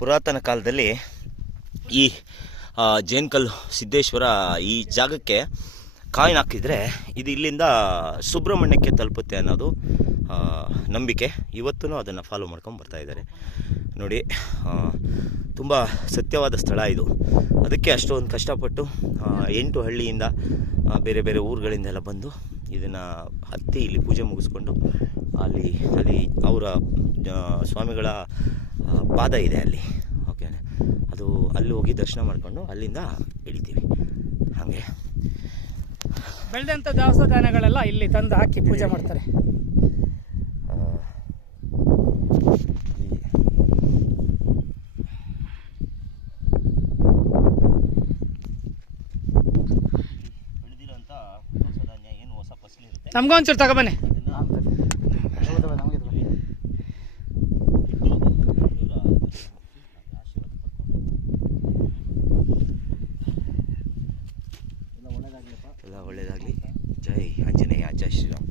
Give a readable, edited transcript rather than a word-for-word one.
ಪುರಾತನ ಕಾಲದಲ್ಲಿ ಈ ಜೇನ್ಕಲ್ಲು ಸಿದ್ದೇಶ್ವರ ಈ ಜಾಗಕ್ಕೆ ಕಾಯಿನ್ ಹಾಕಿದರೆ ಇದು ಇಲ್ಲಿಂದ ಸುಬ್ರಹ್ಮಣ್ಯಕ್ಕೆ ತಲುಪುತ್ತೆ ಅನ್ನೋದು ನಂಬಿಕೆ. ಇವತ್ತೂ ಅದನ್ನು ಫಾಲೋ ಮಾಡ್ಕೊಂಡು ಬರ್ತಾಯಿದ್ದಾರೆ ನೋಡಿ. ತುಂಬ ಸತ್ಯವಾದ ಸ್ಥಳ ಇದು. ಅದಕ್ಕೆ ಅಷ್ಟೊಂದು ಕಷ್ಟಪಟ್ಟು 8 ಹಳ್ಳಿಯಿಂದ ಬೇರೆ ಬೇರೆ ಊರುಗಳಿಂದೆಲ್ಲ ಬಂದು ಇದನ್ನು ಹತ್ತಿ ಇಲ್ಲಿ ಪೂಜೆ ಮುಗಿಸ್ಕೊಂಡು ಅಲ್ಲಿ ಅವರ ಸ್ವಾಮಿಗಳ ಪಾದ ಇದೆ ಅಲ್ಲಿ. ಓಕೆ, ಅದು ಅಲ್ಲಿ ಹೋಗಿ ದರ್ಶನ ಮಾಡಿಕೊಂಡು ಅಲ್ಲಿಂದ ಇಳಿತೀವಿ. ಹಾಗೆ ಬೆಳೆದಂಥ ದವಸ ಧಾನ್ಯಗಳೆಲ್ಲ ಇಲ್ಲಿ ತಂದು ಹಾಕಿ ಪೂಜೆ ಮಾಡ್ತಾರೆ. ಬೆಳೆದಿರೋಂಥ ದವಸ ಧಾನ್ಯ ಏನು ಹೊಸ ಫಸಲು ಇರುತ್ತೆ, ನಮ್ಗೊಂಚೂರು ತಗೊಬನ್ನಿ. ಎಲ್ಲ ಒಳ್ಳೆಯದಾಗಲಿ. ಜೈ ಆಂಜನೇಯ, ಜೈ ಶ್ರೀರಾಮ್.